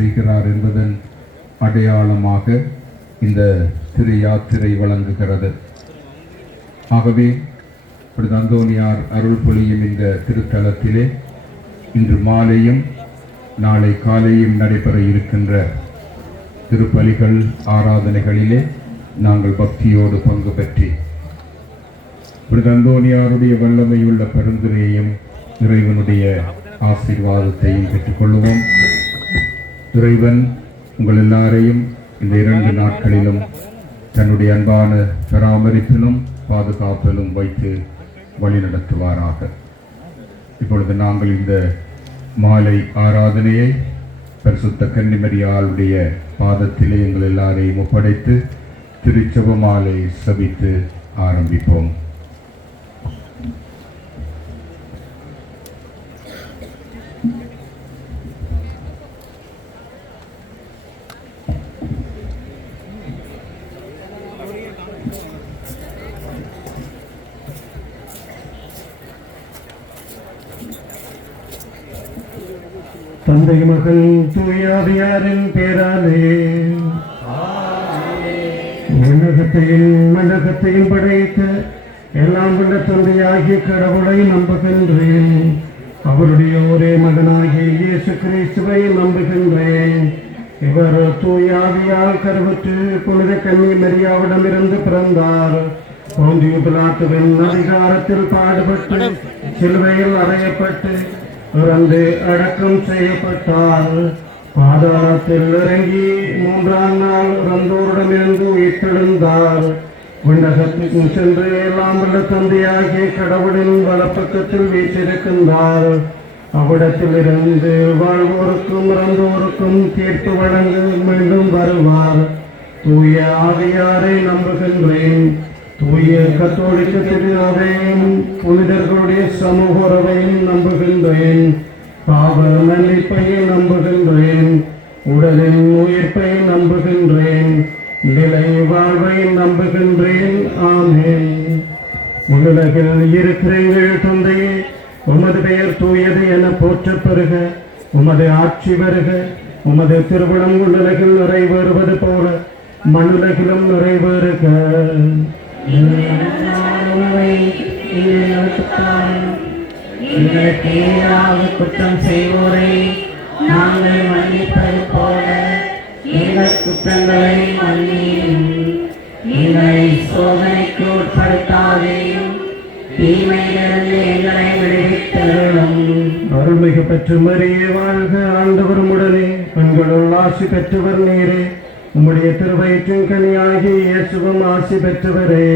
செய்கிறார் என்பதன் அடையாளமாக இந்த திரு யாத்திரை வழங்குகிறது. ஆகவே அந்தோனியார் அருள் பொழியும் இந்த திருத்தலத்திலே இன்று மாலையும் நாளை காலையும் நடைபெற இருக்கின்ற திருப்பலிகள் ஆராதனைகளிலே நாங்கள் பக்தியோடு பங்கு பெற்றி அந்தோனியாருடைய வல்லமையுள்ள பரிந்துரையையும் இறைவனுடைய ஆசீர்வாதத்தையும் பெற்றுக்கொள்வோம். இறைவன் உங்கள் எல்லாரையும் இந்த 2 நாட்களிலும் தன்னுடைய அன்பான பராமரிப்பிலும் பாதுகாப்பிலும் வைத்து வழிநடத்துவாராக. இப்பொழுது நாங்கள் இந்த மாலை ஆராதனையை பரிசுத்த கன்னிமரியாளுடைய பாதத்திலே எங்கள் எல்லாரையும் ஒப்படைத்து திருச்செப மாலை சபித்து ஆரம்பிப்போம். தந்தை மகன் தூயாவியாரின் பேராலே மண்டகத்தையும் படைத்த எல்லாம் கொண்ட தந்தையாகிய கடவுளை நம்புகின்றேன். அவருடைய ஒரே மகனாகிய இயேசு கிறிஸ்துவை நம்புகின்றேன். இவர் தூயாவியால் கருவுற்று புனித கன்னி மரியாவிடமிருந்து பிறந்தார். போந்தியு பிலாத்துவின் அதிகாரத்தில் பாடுபட்டு சிலுவையில் அறையப்பட்டு இறந்து அடக்கம் செய்யப்பட்டார். பாதாளத்தில் இறங்கி 3ஆம் நாள் இறந்தோரிடமிருந்து உயிர்த்தெழுந்தார். விண்ணகத்துக்கு சென்று எல்லாம் வல்ல தந்தையாகிய கடவுளின் வலப்பக்கத்தில் வீற்றிருக்கின்றார். அவ்விடத்தில் இருந்து வாழ்வோருக்கும் இறந்தோருக்கும் தீர்ப்பு வழங்க மீண்டும் வருவார். தூய ஆவியாரை நம்புகின்றேன். தூய கத்தோலிக்க திருநாவையும் புனிதர்களுடைய சமூக உறவையும் நம்புகின்றேன். பாவ மன்னிப்பையை நம்புகின்றேன். உடலின் உயிர்ப்பை நம்புகின்றேன். நிலை வாழ்வை நம்புகின்றேன். ஆமென். உலகில் இருக்கிறீர்கள் தந்தையே, உமது பெயர் தூயது என போற்றப் பெறுக. உமது ஆட்சி வருக. உமது திருவிழம் உலகில் நிறைவேறுவது போல மண்ணுலகிலும் நிறைவேறுக. குற்றம் செய்வோரை நாங்கள் மன்னிப்பது போல எங்கள் குற்றங்களை மன்னியும். எங்களை சோதனைக்கு உட்படுத்தாதேயும், தீமையிலிருந்து எங்களை விடுவித்தருளும். அருள்மிகு பெற்று மரியே வாழ்க. ஆண்டவர் உடனே பெண்களுள் ஆசி பெற்றவர் நீரே. உம்முடைய திருவயிற்றின் கனியாகி இயேசுவும் ஆசி பெற்றவரே.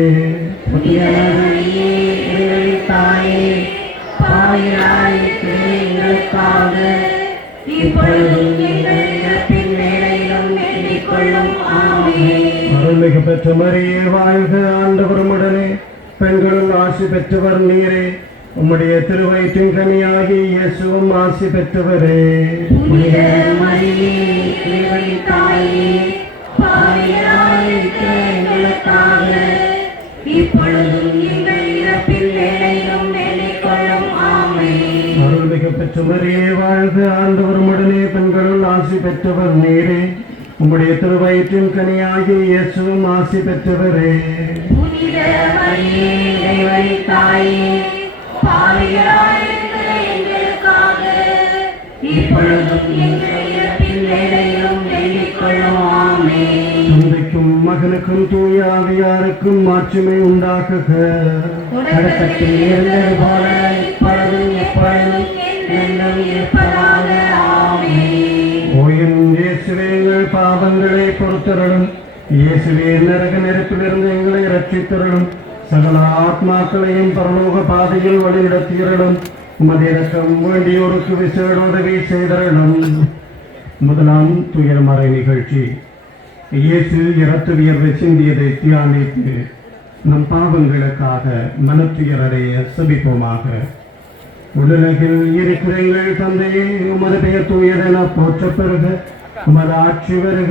தாயே, பாவிகளாயிருக்கிற எங்களுக்காக இப்பொழுதும் எங்கள் இறப்பின் வேளையிலும் வேண்டிக் கொள்ளும். ஆமென். அருள்மிகு பெற்ற மரியே வாழ்க. ஆண்டவர் உடனே பெண்களுள் ஆசி பெற்றவர் நீரே. உம்முடைய திருவயிற்றின் கனியாகி இயேசுவும் ஆசி பெற்றவரே. புனித மரியே, இறைவனின் தாயே, பாவிகளாயிருக்கிற எங்களுக்காக இப்பொழுதும் எங்கள் இறப்பின் வேளையிலும் வேண்டிக் கொள்ளும். ஆமென். அருள்மிகு பெற்ற மரியே வாழ்க. ஆண்டவர் உடனே பெண்களுள் ஆசி பெற்றவர் நீரே. உம்முடைய திருவயிற்றின் கனியாகி இயேசுவும் ஆசி பெற்றவரே. புனித மரியே, இறைவனின் தாயே, பாவிகளாயிருக்கிற எங்களுக்காக இப்பொழுதும் எங்கள் இறப்பின் வேளையிலும் வேண்டிக் கொள்ளும். ஆமென். தந்தைக்கும் மகனுக்கும் தூய ஆவியாருக்கும் மாட்சிமை உண்டாக்குக. தொடக்கத்தில் இருந்தது போல இப்பொழுதும் எப்பொழுதும் என்றும் இருப்பதாக. ஆமென். ஓயின் இயேசுவே, எங்கள் பாவங்களை பொறுத்தருளும். இயேசுவே, நரக நெருப்பிலிருந்து எங்களை ரட்சித்தருளும். சகல ஆத்மாக்களையும் பரலோக பாதையில் வழிநடத்தியருளும். உமது இரக்கம் வேண்டியோருக்கு விசேட உதவி செய்தருளும். முதலாம் துயரமறை நிகழ்ச்சி. இயேசு இரத்த வியர்வை சிந்தியதை தியானித்து நம் பாவங்களுக்காக மனத்துயரடைய செபிப்போமாக. உலகில் இருக்கிற எங்கள் தந்தையே, உமது பெயர் தூயதென போற்றப் பெறுக. உமது ஆட்சி வருக.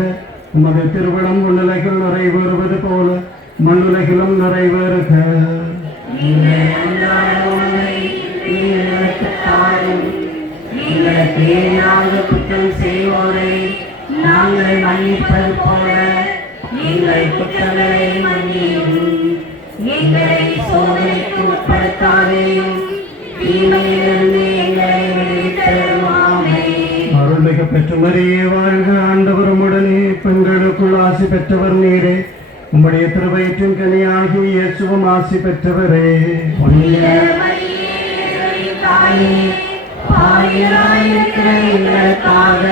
உமது திருவிழம் உலகில் நிறைவேறுவது போல மண்ணுலகிலும் நிறைவேறுக. எங்களுக்கு குற்றம் செய்வோரை நாங்கள் மன்னிப்பது போல எங்கள் குற்றங்களை மன்னியும். எங்களை சோதனைக்கு உட்படுத்தாதேயும், தீமையிலிருந்து எங்களை விடுவித்தருளும். ஆமென். அருள்மிகு பெற்ற மரியே வாழ்க, ஆண்டவர் உம்முடனே, பெண்களுக்குள் ஆசி பெற்றவர் நீரே. உம்முடைய திருவயிற்றின் கனியாகி இயேசுவும் ஆசி பெற்றவரே. புனித மரியே, இறைவனின் தாயே, பாவிகளாயிருக்கிற எங்களுக்காக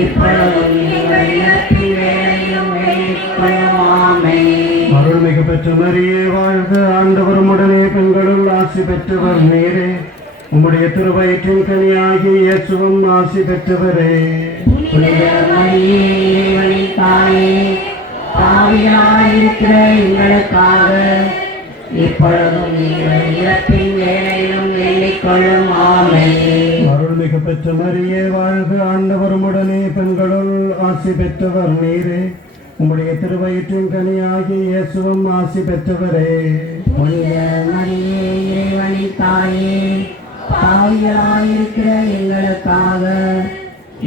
இப்பொழுதும் எங்கள் இறப்பின் வேளையிலும் வேண்டிக் கொள்ளும். ஆமென். அருள்மிகு பெற்ற மரியே வாழ்க, ஆண்டவர் உம்முடனே, பெண்களுள் ஆசி பெற்றவர் நீரே. உம்முடைய திருவயிற்றின் கனியாகி இயேசுவும் ஆசி பெற்றவரே. புனித மரியே, இறைவனின் தாயே, பாவிகளாயிருக்கிற எங்களுக்காக இப்பொழுதும் எங்கள் இறப்பின் வேளையிலும் வேண்டிக் கொள்ளும். ஆமென். அருள்மிகு பெற்ற மரியே வாழ்க, ஆண்டவர் உம்முடனே, பெண்களுள் ஆசி பெற்றவர் நீரே. உம்முடைய திருவயிற்றின் கனியாகி இயேசுவும் ஆசி பெற்றவரே. புனித மரியே, இறைவனின் தாயே, பாவிகளாயிருக்கிற எங்களுக்காக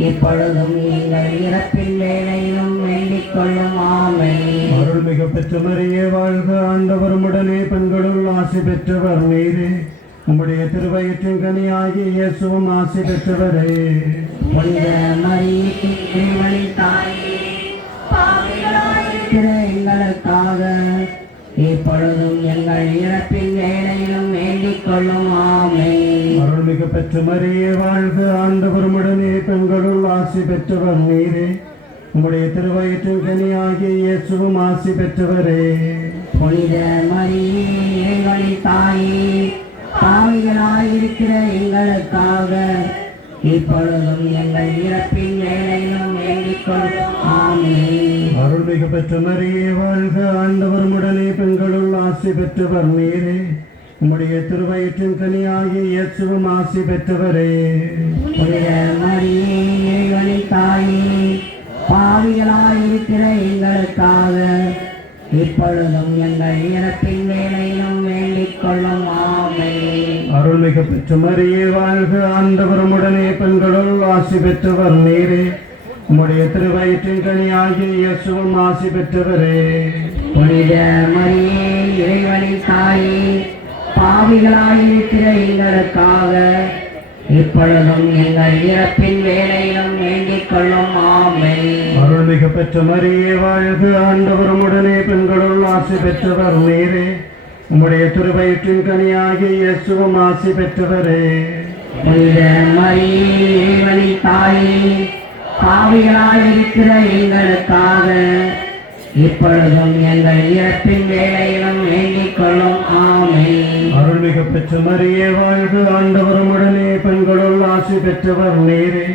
இப்பொழுதும் எங்கள் இறப்பின் வேளையிலும் வேண்டிக் கொள்ளும். ஆமென். அருள்மிகு பெற்ற மரியே வாழ்க, ஆண்டவர் உம்முடனே, பெண்களுள் ஆசி பெற்றவர் நீரே. உம்முடைய திருவயிற்றின் கனியாகி இயேசுவும் ஆசி பெற்றவரே. புனித மரியே, இறைவனின் தாயே, பாவிகளாயிருக்கிற எங்களுக்காக இப்பொழுதும் எங்கள் இறப்பின் வேளையிலும் வேண்டிக் கொள்ளும். ஆமென். அருள்மிகு பெற்ற மரியே வாழ்க, ஆண்டவர் உம்முடனே, பெண்களுள் ஆசி பெற்றவர் நீரே. உம்முடைய திருவயிற்றின் கனியாகி இயேசுவும் ஆசி பெற்றவரே. புனித மரியே, இறைவனின் தாயே, பாவிகளாயிருக்கிற எங்களுக்காக இப்பொழுதும் எங்கள் இறப்பின் வேளையிலும் வேண்டிக் கொள்ளும். ஆமென். அருள்மிகு பெற்ற மரியே வாழ்க, ஆண்டவர் உம்முடனே, பெண்களுள் ஆசி பெற்றவர் நீரே. உம்முடைய திருவயிற்றின் கனியாகி இயேசுவும் ஆசி பெற்றவரே. புனித மரியே, இறைவனின் தாயே, பாவிகளாயிருக்கிற எங்களுக்காக இப்பொழுதும் எங்கள் இறப்பின் வேளையிலும் வேண்டிக் கொள்ளும். ஆமென். அருள்மிகு பெற்ற மரியே வாழ்க, ஆண்டவர் உம்முடனே, பெண்களுள் ஆசி பெற்றவர் நீரே. உம்முடைய திருவயிற்றின் கனியாகி இயேசுவும் ஆசி பெற்றவரே. புனித மரியே, இறைவனின் தாயே, பாவிகளாயிருக்கிற எங்களுக்காக இப்பொழுதும் எங்கள் இறப்பின் வேளையிலும் வேண்டிக் கொள்ளும். ஆமென். அருள்மிகு பெற்ற மரியே வாழ்க, ஆண்டவர் உம்முடனே, பெண்களுள் ஆசி பெற்றவர் நீரே. உம்முடைய திருவயிற்றின் கனியாகி இயேசுவும் ஆசி பெற்றவரே. புனித மரியே, இறைவனின் தாயே, பாவிகளாயிருக்கிற எங்களுக்காக இப்பொழுதும் எங்கள் இறப்பின் வேளையிலும் வேண்டிக் கொள்ளும். ஆமென். அருள்மிகு பெற்ற மரியே வாழ்க, ஆண்டவர் உம்முடனே, பெண்களுள் ஆசி பெற்றவர் நீரே.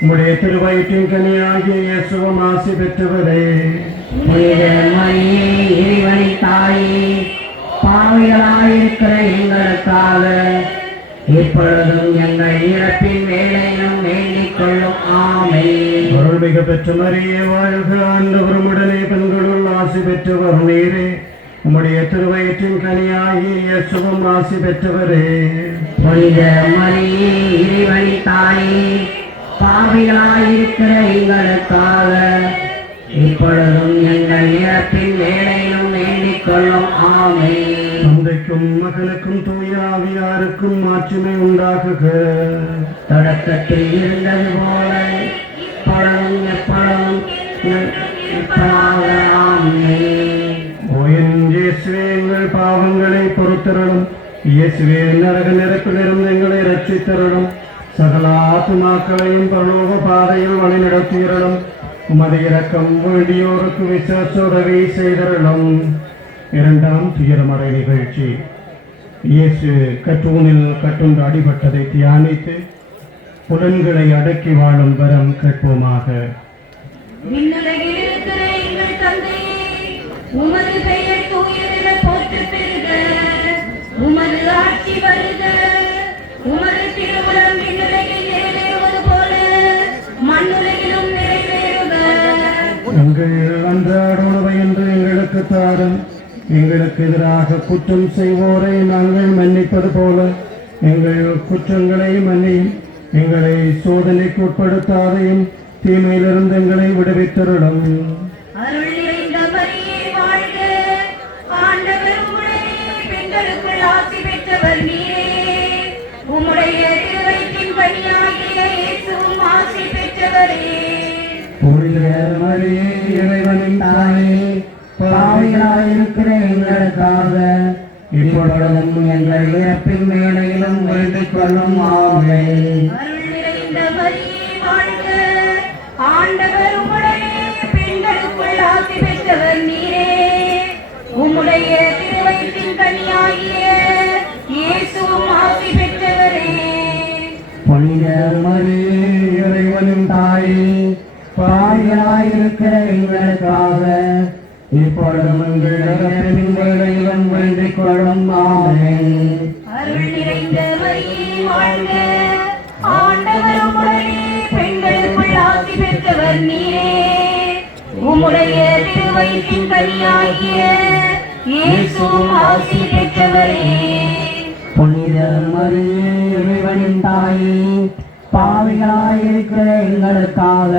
உம்முடைய திருவயிற்றின் கனியாகி இயேசுவும் ஆசி பெற்றவரே. புனித மரியே, இறைவனின் தாயே, பாவிகளாயிருக்கிற எங்களுக்காக இப்பொழுதும் எங்கள் இறப்பின் வேளையிலும் வேண்டிக் கொள்ளும். ஆமென். அருள்மிகு பெற்ற மரியே வாழ்க, ஆண்டவர் உம்முடனே, பெண்களுள் ஆசி பெற்றவர் நீரே. உம்முடைய திருவயிற்றின் கனியாகி இயேசுவும் ஆசி பெற்றவரே. புனித மரியே, இறைவனின் தாயே, பாவிகளாயிருக்கிற எங்களுக்காக இப்பொழுதும் எங்கள் இறப்பின் வேளையிலும் வேண்டிக் கொள்ளும். ஆமென். தந்தைக்கும் மகனுக்கும் தூய ஆவியாருக்கும் மாட்சிமை உண்டாகுக. தொடக்கத்தில் இருந்தது போல இப்பொழுதும் எப்பொழுதும் இருப்பதாக. ஆமென். ஓ என் இயேசுவே, எங்கள் பாவங்களை பொறுத்தருளும். இயேசுவே, நரக நெருப்பிலிருந்து எங்களை ரட்சித்தருளும். சகல ஆத்துமாக்களையும் பரலோக பாதையில் வழிநடத்தியருளும். உமது இரக்கம் வேண்டியோருக்கு விசேஷ உதவி செய்தருளும். இரண்டாம் துயரமறை நிகழ்ச்சி. இயேசு கற்றூனில் கட்டுண்டு அடிபட்டதை தியானித்து புலன்களை அடக்கி வாழும் வரம் கேட்போமாக. விண்ணுலகில் இருக்கிற எங்கள் தந்தையே, உமது பெயர் தூயதென போற்றப் பெறுக. உமது ஆட்சி வருக. உமது திருவுளம் விண்ணுலகில் நிறைவேறுவது போல மண்ணுலகிலும் நிறைவேறுக. எங்கள் அன்றாட உணவை என்று எங்களுக்கு தாரும். எங்களுக்கு எதிராக குற்றம் செய்வோரை நாங்கள் மன்னிப்பது போல எங்கள் குற்றங்களை மன்னியும். எங்களை சோதனைக்கு உட்படுத்தாதையும் தீமையிலிருந்து எங்களை விடுவித்தருளும். அருள் நிறைந்த மரியே வாழ்க, ஆண்டவர் உம்முடனே, பெண்களுக்குள் ஆசி பெற்றவர் நீரே. உம்முடைய திருவயிற்றின் கனியாகிய இயேசுவும் ஆசி பெற்றவரே. புனித மரியே, இறைவனின் தாயே, பாவிகளாயிருக்கிற எங்களுக்காக இப்பொழுதும் எங்கள் இறப்பின் வேளையிலும் வேண்டிக் கொள்ளும். ஆமென். அருள் நிறைந்த மரியே வாழ்க, ஆண்டவர் உம்முடனே, பெண்களுக்குள் ஆசி பெற்றவர் நீரே. உம்முடைய திருவயிற்றின் கனியாகிய இயேசுவும் ஆசி பெற்றவரே. புனித மரியே, இறைவனின் தாயே, பாவிகளாயிருக்கிற எங்களுக்காக இப்பொழுதும் எங்கள் இறப்பின் வேளையிலும் வேண்டிக் கொள்ளும். ஆமென். அருள் நிறைந்த மரியே வாழ்க, ஆண்டவர் உம்முடனே, பெண்களுக்குள் ஆசி பெற்றவர் நீரே. உம்முடைய திருவயிற்றின் கனியாகிய இயேசுவும் ஆசி பெற்றவரே. புனித மரியே, இறைவனின் தாயே, பாவிகளாயிருக்கிற எங்களுக்காக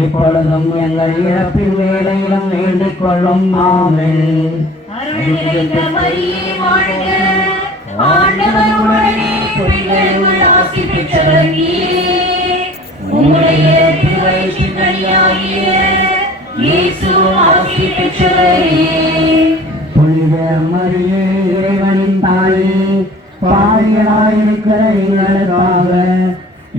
இப்பொழுதும் எங்கள் இறப்பின் வேளையிலும் வேண்டிக் கொள்ளும். ஆமென். அருள் நிறைந்த மரியே வாழ்க, ஆண்டவர் உம்முடனே, பெண்களுக்குள் ஆசி பெற்றவர் நீரே. உம்முடைய திருவயிற்றின் கனியாகிய இயேசுவும் ஆசி பெற்றவரே. புனித மரியே, இறைவனின் தாயே, பாவிகளாயிருக்கிற எங்களுக்காக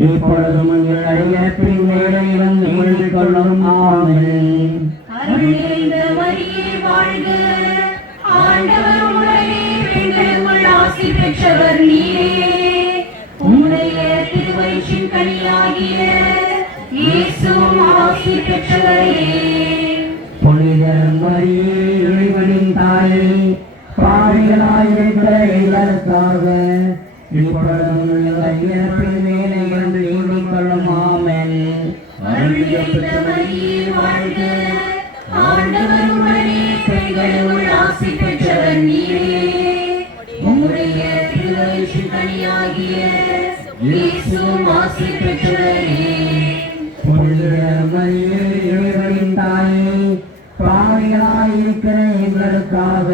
இப்பொழுதும் எங்கள் இறப்பின் வேளையிலும் வேண்டிக் கொள்ளும். ஆமென். அருள் நிறைந்த மரியே வாழ்க, ஆண்டவர் உம்முடனே, பெண்களுக்குள் ஆசி பெற்றவர் நீரே. உம்முடைய திருவயிற்றின் கனியாகிய இயேசுவும் ஆசி பெற்றவரே. புனித மரியே, இறைவனின் தாயே, பாவிகளாயிருக்கிற எங்களுக்காக இப்பொழுதும் எங்கள் இறப்பின் வேளையிலும் வேண்டிக் கொள்ளும். ஆமென். அருள் நிறைந்த மரியே வாழ்க, ஆண்டவர் உம்முடனே, பெண்களுக்குள் ஆசி பெற்றவர் நீரே. உம்முடைய திருவயிற்றின் கனியாகிய இயேசுவும் ஆசி பெற்றவரே. புனித மரியே, இறைவனின் தாயே, பாவிகளாயிருக்கிற எங்களுக்காக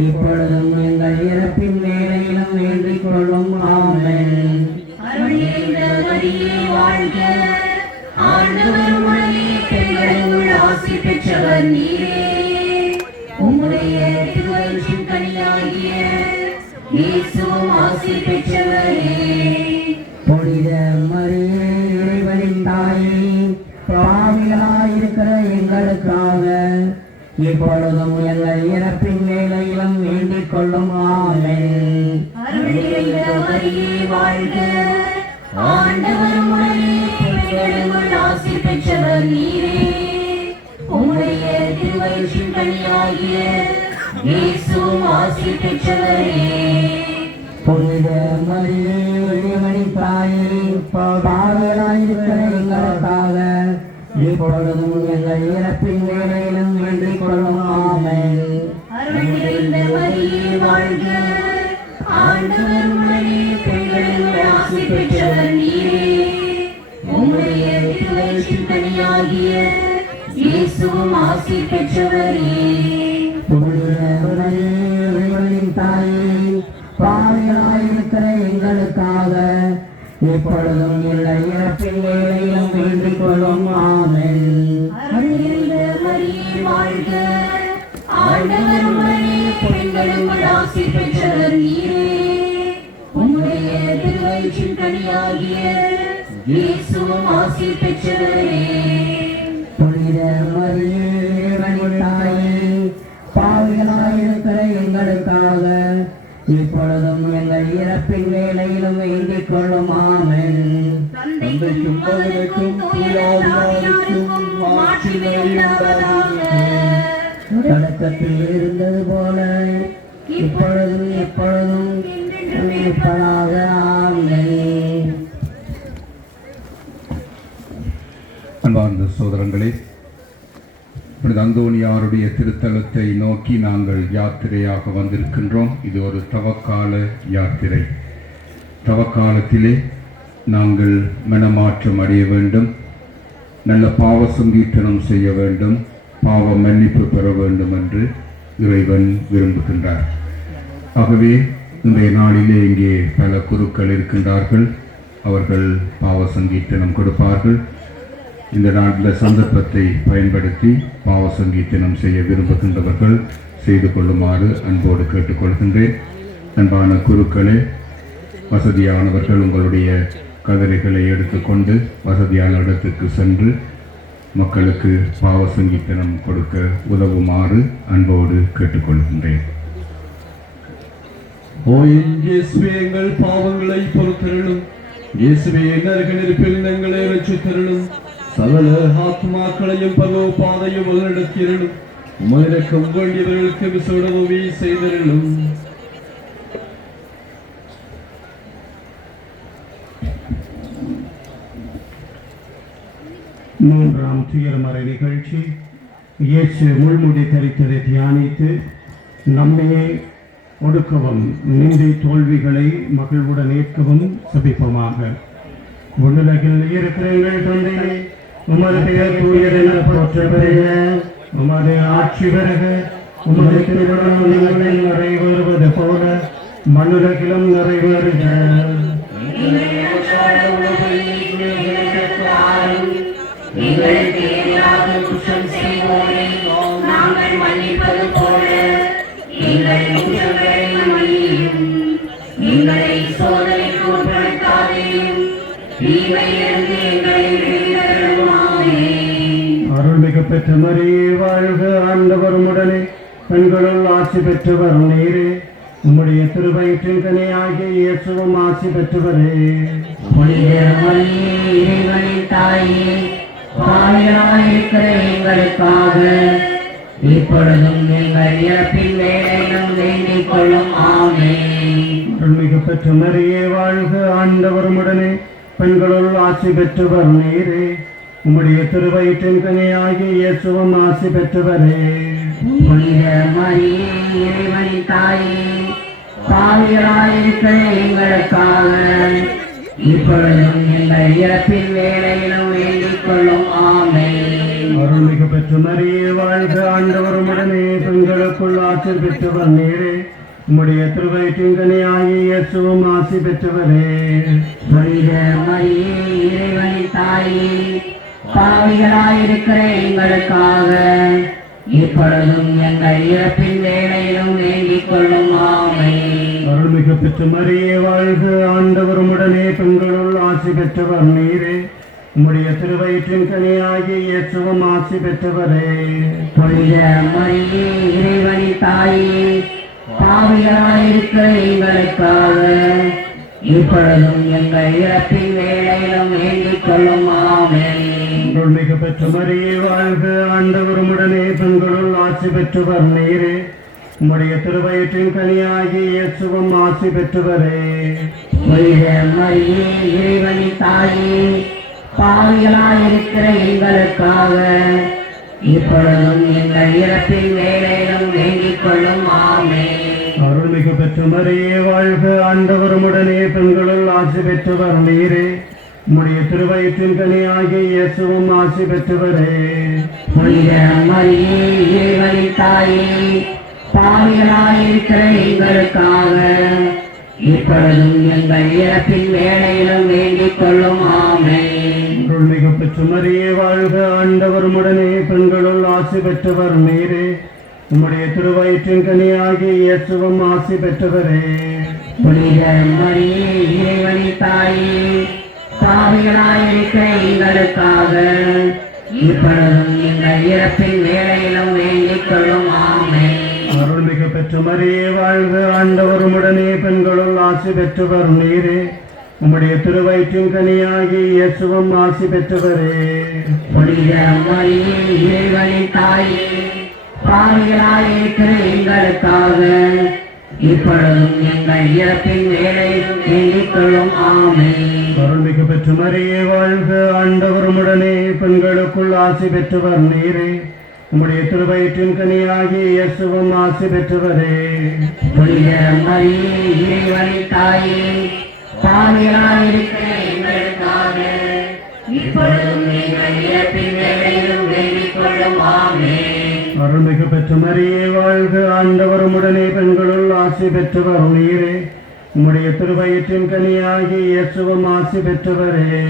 இப்பொழுதும் எங்கள் இறப்பின் வேளையிலும் வேண்டிக் கொள்ளும். ஆமென். அருள் நிறைந்த மரியே வாழ்க, ஆண்டவர் உம்முடனே, பெண்களுக்குள் ஆசி பெற்றவர் நீரே. உம்முடைய திருவயிற்றின் கனியாகிய இயேசுவும் ஆசி பெற்றவரே. புனித மரியே, இறைவனின் தாயே, பாவிகளாயிருக்கிற எங்களுக்காக இப்பொழுதும் எங்கள் இறப்பின் வேளையிலும் வேண்டிக் கொள்ளும். ஆமென். அருள் நிறைந்த மரியே வாழ்க, ஆண்டவர் உம்முடனே, பெண்களுக்குள் ஆசி பெற்றவர் நீரே. உம்முடைய திருவயிற்றின் கனியாகிய இயேசுவும் ஆசி பெற்றவரே. புனித மரியே, இறைவனின் தாயே, பாவிகளாயிருக்கிற எங்களுக்காக இப்பொழுதும் எங்கள் இறப்பின் வேளையிலும் வேண்டிக் கொள்ளும். ஆமென். அருள் நிறைந்த மரியே வாழ்க, ஆண்டவர் உம்முடனே, பெண்களுக்குள் ஆசி பெற்றவர் நீரே. உம்முடைய திருவயிற்றின் கனியாகிய இயேசுவும் ஆசி பெற்றவரே. புனித மரியே, இறைவனின் தாயே, பாவிகளாயிருக்கிற எங்களுக்காக இப்பொழுதும் எங்கள் இறப்பின் வேளையிலும் வேண்டிக் கொள்ளும். ஆமென். அருள் நிறைந்த மரியே வாழ்க, ஆண்டவர் உம்முடனே, பெண்களுக்குள் ஆசி பெற்றவர் நீரே. உம்முடைய திருவயிற்றின் கனியாகிய இயேசுவும் ஆசி பெற்றவரே. புனித மரியே, இறைவனின் தாயே, பாவிகளாயிருக்கிற எங்களுக்காக இப்பொழுதும் எங்கள் இறப்பின் வேளையிலும் வேண்டிக் கொள்ளும். ஆமென். தந்தைக்கும் மகனுக்கும் தூய ஆவியாருக்கும் மாட்சிமை உண்டாவதாக. தொடக்கத்தில் இருந்தது போல இப்பொழுதும் எப்பொழுதும் இருப்பதாக. ஆமென். அன்பார்ந்த சகோதரங்களே, புனித அந்தோனியாருடைய திருத்தலத்தை நோக்கி நாங்கள் யாத்திரையாக வந்திருக்கின்றோம். இது ஒரு தவக்கால யாத்திரை. தவக்காலத்திலே நாங்கள் மனமாற்றம் அடைய வேண்டும். நல்ல பாவ சங்கீர்த்தனம் செய்ய வேண்டும், பாவ மன்னிப்பு பெற வேண்டும் என்று இறைவன் விரும்புகின்றார். ஆகவே இன்றைய நாளிலே இங்கே பல குருக்கள் இருக்கின்றார்கள். அவர்கள் பாவ சங்கீர்த்தனம் கொடுப்பார்கள். இந்த நாட்டில் சந்தர்ப்பத்தை பயன்படுத்தி பாவ சங்கீர்த்தனம் செய்ய விரும்புகின்றவர்கள் செய்து கொள்ளுமாறு அன்போடு கேட்டுக்கொள்கின்றேன். அன்பான குருக்களே, வசதியானவர்கள் உங்களுடைய கதிரைகளை எடுத்துக்கொண்டு வசதியான இடத்துக்கு சென்று மக்களுக்கு பாவ சங்கீர்த்தனம் கொடுக்க உதவுமாறு அன்போடு கேட்டுக்கொள்கின்றேன். இயேசுவே, எங்கள் பாவங்களை பொறுத்தருளும். இயேசுவே, நரகநெருப்பில் எங்களை ரட்சித்தருளும். சகல ஆத்மாக்களையும் பரவ பாதையும் வழிநடத்தியருளும். உமதிரக்கம் வேண்டியவர்களுக்கு விசேட உதவி செய்தருளும். மூன்றாம் துயர்மறை நிகழ்ச்சி. இயேசு முள்முடி தரித்ததை தியானித்து நம்மையே ஒடுக்கவும் நிந்தை தோல்விகளை மகிழ்வுடன் ஏற்கவும் சபிப்பமாக. உலகில் இருக்கிற எங்கள் தந்தையே, உமது பெயர் தூயதென போற்ற பெறுக. உமது ஆட்சி வருக. உமது திருவிழாவில் நிறைவேறுவது போல மண்ணுலகிலும் நிறைவேறுக. எங்களுக்கு எதிராக குற்றம் செய்வோரை நாங்கள் மன்னிப்பது போல எங்கள் குற்றங்களை மன்னியும். எங்களை சோதனைக்கு உட்படுத்தாதேயும், தீமையிலிருந்து எங்களை விடுவித்தருளும். ஆமென். அருள்மிகு பெற்ற மரியே வாழ்க. ஆண்டவர் உடனே பெண்களுள் ஆசி பெற்றவர் நீரே. உம்முடைய திருவயிற்றின் கனியாகிய இயேசுவும் ஆசி பெற்றவரே. புனித மரியே, இறைவனின் தாயே, பாவிகளாயிருக்கிற எங்களுக்காக இப்பொழுதும் எங்கள் இறப்பின் வேளையிலும் வேண்டிக் கொள்ளும். ஆமென். அருள்மிகு பெற்ற மரியே வாழ்க. ஆண்டவர் உடனே பெண்களுள் ஆசி பெற்றவர் நீரே. உம்முடைய திருவயிற்றின் கனியாகிய இயேசுவும் ஆசி பெற்றவரே. புனித மரியே, இறைவனின் தாயே, பாவிகளாயிருக்கிற எங்களுக்காக இப்பொழுதும் எங்கள் இறப்பின் வேளையிலும் வேண்டிக் கொள்ளும். ஆமென். அருள்மிகு பெற்ற மரியே வாழ்க. ஆண்டவர் உடனே பெண்களுக்குள் ஆசி பெற்றவர் நீரே. உம்முடைய திருவயிற்றின் கனியாகிய இயேசுவும் ஆசி பெற்றவரே. புனித மரியே, இறைவனின் தாயே, பாவிகளாயிருக்கிற எங்களுக்காக இப்பொழுதும் எங்கள் இறப்பின் வேளையிலும் வேண்டிக் கொள்ளும். ஆமென். அருள்மிகு பெற்ற மரியே வாழ்க. ஆண்டவர் உடனே பெண்களுள் ஆசி பெற்றவர் நீரே. உம்முடைய திருவயிற்றின் கனியாகிய இயேசுவும் ஆசி பெற்றவரே. புனித மரியே, இறைவனின் தாயே, பாவிகளாயிருக்கிற எங்களுக்காக இப்பொழுதும் எங்கள் இறப்பின் வேளையிலும் வேண்டிக் கொள்ளும். ஆமென். அருள்மிகு பெற்ற மரியே வாழ்க. ஆண்டவர் உடனே பெண்களுள் ஆசி பெற்றவர் நீரே. உம்முடைய திருவயிற்றின் கனியாகிய இயேசுவும் ஆசி பெற்றவரே. புனித மரியே, இறைவனின் தாயே, பாவிகளாயிருக்கிற எங்களுக்காக இப்பொழுதும் எங்கள் இறப்பின் வேளையிலும் வேண்டிக் கொள்ளும். ஆமென். அருள்மிகு பெற்ற மரியே வாழ்க. ஆண்டவர் உடனே பெண்களுள் ஆசி பெற்றவர் நீரே. உம்முடைய திருவயிற்றின் கனியாகிய இயேசுவும் ஆசி பெற்றவரே. புனித மரியே, இறைவனின் தாயே, பாவிகளாயிருக்கிற எங்களுக்காக இப்பொழுதும் எங்கள் இறப்பின் வேளையிலும் வேண்டிக் கொள்ளும். ஆமென். அருள்மிகு பெற்ற மரியே வாழ்க. ஆண்டவர் உடனே பெண்களுள் ஆசி பெற்றவர் நீரே. உம்முடைய திருவயிற்றின் கனியாகிய இயேசுவும் ஆசி பெற்றவரே. புனித மரியே, இறைவனின் தாயே, பாவிகளாயிருக்கிற எங்களுக்காக இப்பொழுதும் எங்கள் இறப்பின் வேளையிலும் வேண்டிக் கொள்ளும். ஆமென். அருள்மிகு பெற்ற மரியே வாழ்க. ஆண்டவர் உடனே பெண்களுள் ஆசி பெற்றவர் நீரே. உம்முடைய திருவயிற்றின் கனியாகிய இயேசுவும் ஆசி பெற்றவரே. புனித மரியே, இறைவனின் தாயே, பாவிகளாயிருக்கிற எங்களுக்காக இப்பொழுதும் எங்கள் இறப்பின் வேளையிலும் வேண்டிக் கொள்ளும். ஆமென். அருள்மிகு பெற்ற மரியே வாழ்க. ஆண்டவர் உடனே பெண்களுக்குள் ஆசி பெற்றவர் நீரே. உம்முடைய திருவயிற்றின் கனியாகிய இயேசுவும் ஆசி பெற்றவரே. புனித மரியே, இறைவனின் தாயே, பாவிகளாயிருக்கிற எங்களுக்காக இப்பொழுதும் எங்கள் இறப்பின் வேளையிலும் வேண்டிக் கொள்ளும். ஆமென். அருள்மிகு பெற்ற மரியே வாழ்க, ஆண்டவர் உம்முடனே, பெண்களுள் ஆசி பெற்றவர் நீரே. உம்முடைய திருவயிற்றின் கனியாகி இயேசுவும் ஆசி பெற்றவரே.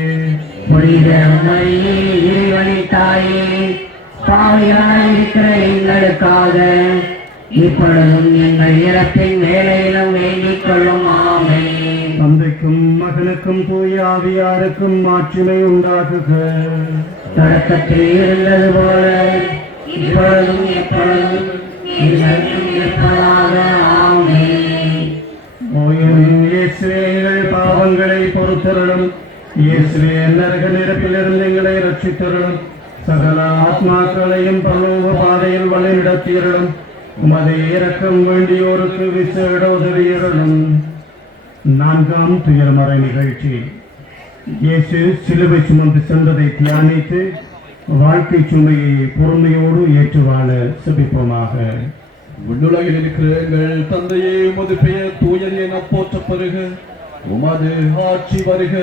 புனித மரியே, இறைவனின் தாயே, பாவிகளாயிருக்கிற எங்களுக்காக இப்பொழுதும் எங்கள் இறப்பின் வேளையிலும் வேண்டிக் கொள்ளும். ஆமென். தந்தைக்கும் மகனுக்கும் தூய ஆவியாருக்கும் மாட்சிமை உண்டாகுக. தொடக்கத்தில் இருந்தது போல இப்பொழுதும் எப்பொழுதும் என்றென்றும் இருப்பதாக. ஆமென். ஓயன் இயேசுவே, எங்கள் பாவங்களை பொறுத்தருளும். இயேசுவே, நரக நெருப்பிலிருந்து எங்களை ரட்சித்தருளும். சகல ஆத்மாக்களையும் பரலோக பாதையில் வழிநடத்தியருளும். உமது இரக்கம் வேண்டியோருக்கு விசேட உதவியருளும். 4ஆம் துயர்மறை நிகழ்ச்சி. இயேசு சிலுவை சுமந்து சென்றதை தியானித்து வாழ்க்கை சுமையை பொறுமையோடு ஏற்று வாழ செபிப்போமாக. விண்ணுலகில் இருக்கிற எங்கள் தந்தையே, உமது பெயர் தூயது என போற்றப் பெறுக. உமது ஆட்சி வருக.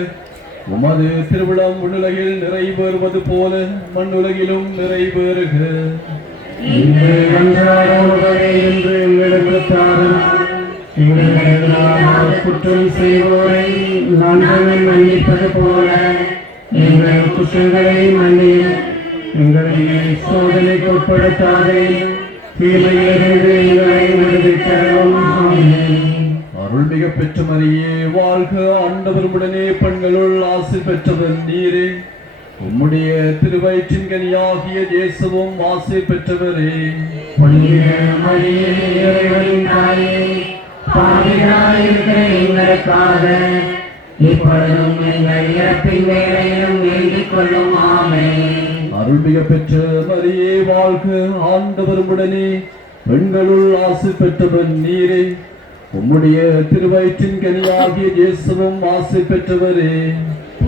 உமது திருவிழம் விண்ணுலகில் நிறைவேறுவது போல மண்ணுலகிலும் நிறைவேறுக. எங்கள் அன்றாட உணவை இன்று எங்களுக்கு தாரும். எங்களுக்கு எதிராக குற்றம் செய்வோரை நாங்கள் மன்னிப்பது போல எங்கள் குற்றங்களை மன்னியும். எங்களை சோதனைக்கு உட்படுத்தாதே, தீமையிலிருந்து எங்களை விடுவித்தருளும். ஆமென். அருள்மிக பெற்ற மரியே வாழ்க, ஆண்டவர் உடனே பெண்களுள் ஆசி பெற்றவர் நீரே. உம்முடைய திருவயிற்றின் கனியாகிய இயேசுவும் ஆசி பெற்றவரே. புனித மரியே, இறைவனின் தாயே, பாவிகளாயிருக்கிற எங்களுக்காக இப்பொழுதும் எங்கள் இறப்பின் வேளையிலும் வேண்டிக் கொள்ளும். ஆமென். அருள்மிக பெற்ற மரியே வாழ்க, ஆண்டவர் உடனே பெண்களுள் ஆசி பெற்றவர் நீரே. உம்முடைய திருவயிற்றின் கனியாகிய இயேசுவும் ஆசி பெற்றவரே.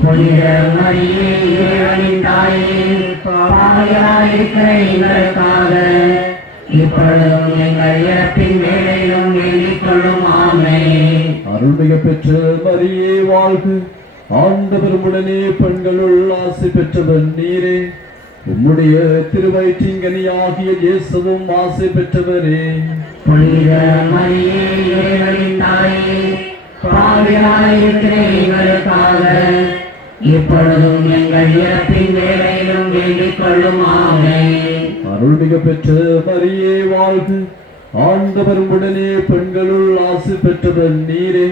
புனித மரியே, இறைவனின் தாயே, பாவிகளாயிருக்கிற எங்களுக்காக இப்பொழுதும் எங்கள் இறப்பின் வேளையிலும் வேண்டிக் கொள்ளும். ஆமென். அருள்மிக பெற்ற மரியே வாழ்க, ஆண்டவர் உடனே பெண்களுள் ஆசி பெற்றவர் நீரே. உம்முடைய திருவயிற்றின் கனியாகிய இயேசுவும் ஆசி பெற்றவரே. புனித மரியே, இறைவனின் தாயே, பாவிகளாயிருக்கிற எங்களுக்காக இப்பொழுதும் எங்கள் இறப்பின் வேளையிலும் வேண்டிக் கொள்ளும். ஆமென். அருள்மிக பெற்ற மரியே வாழ்க, ஆண்டவர் உடனே பெண்களுள் ஆசி பெற்றவர் நீரே.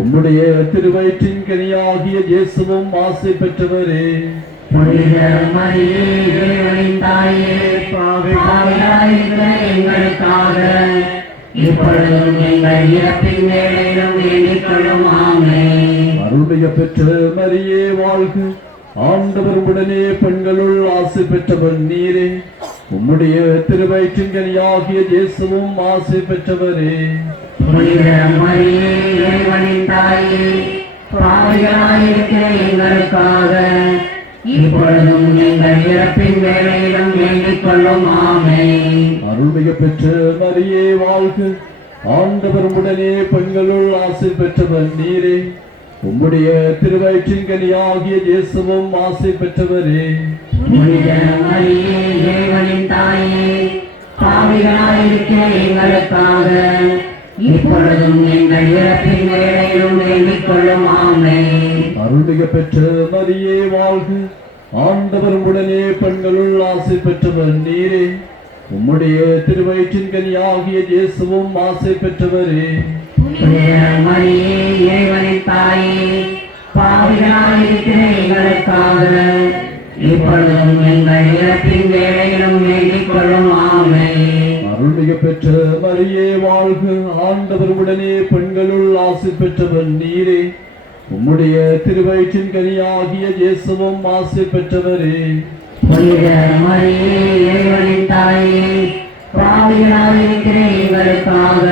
உம்முடைய திருவயிற்றின் கனியாகிய இயேசுவும் ஆசி பெற்றவரே. புனித மரியே, இறைவனின் தாயே, பாவிகளாயிருக்கிற எங்களுக்காக இப்பொழுதும் எங்கள் இறப்பின் வேளையிலும் வேண்டிக் கொள்ளும். ஆமென். அருள்மிக பெற்ற மரியே வாழ்க, ஆண்டவர் உடனே பெண்களுள் ஆசி பெற்றவர் நீரே. உம்முடைய திருவயிற்றின் கனியாகிய இயேசுவும் ஆசி பெற்றவரே. புனித மரியே, இறைவனின் தாயே, பாவிகளாயிருக்கிற எங்களுக்காக இப்பொழுதும் எங்கள் இறப்பின் வேளையிலும் வேண்டிக் கொள்ளும். ஆமென். அருள்மிக பெற்ற மரியே வாழ்க, ஆண்டவர் உடனே பெண்களுள் ஆசி பெற்றவர் நீரே. உம்முடைய திருவயிற்றின் கனியாகிய இயேசுவும் ஆசி பெற்றவரே. புனித மரியே, இறைவனின் தாயே, பாவிகளாயிருக்கிற எங்களுக்காக இப்பொழுதும் எங்கள் இறப்பின் வேளையிலும் வேண்டிக் கொள்ளும். ஆமென். அருள்மிக பெற்ற மரியே வாழ்க, ஆண்டவர் உடனே பெண்களுள் ஆசி பெற்றவர் நீரே. உம்முடைய திருவயிற்றின் கனியாகிய இயேசுவும் ஆசி பெற்றவரே. புனித மரியே, இறைவனின் தாயே, பாவிகளாயிருக்கிற எங்களுக்காக இப்பொழுதும் எங்கள் இறப்பின் வேளையிலும் வேண்டிக் கொள்ளும். ஆமென். அருள்மிக பெற்ற மரியே வாழ்க, ஆண்டவர் உடனே பெண்களுள் ஆசி பெற்றவர் நீரே. உம்முடைய திருவயிற்றின் கனியாகிய இயேசுவும் ஆசி பெற்றவரே. புனித மரியே, இறைவனின் தாயே, பாவிகளாயிருக்கிற எங்களுக்காக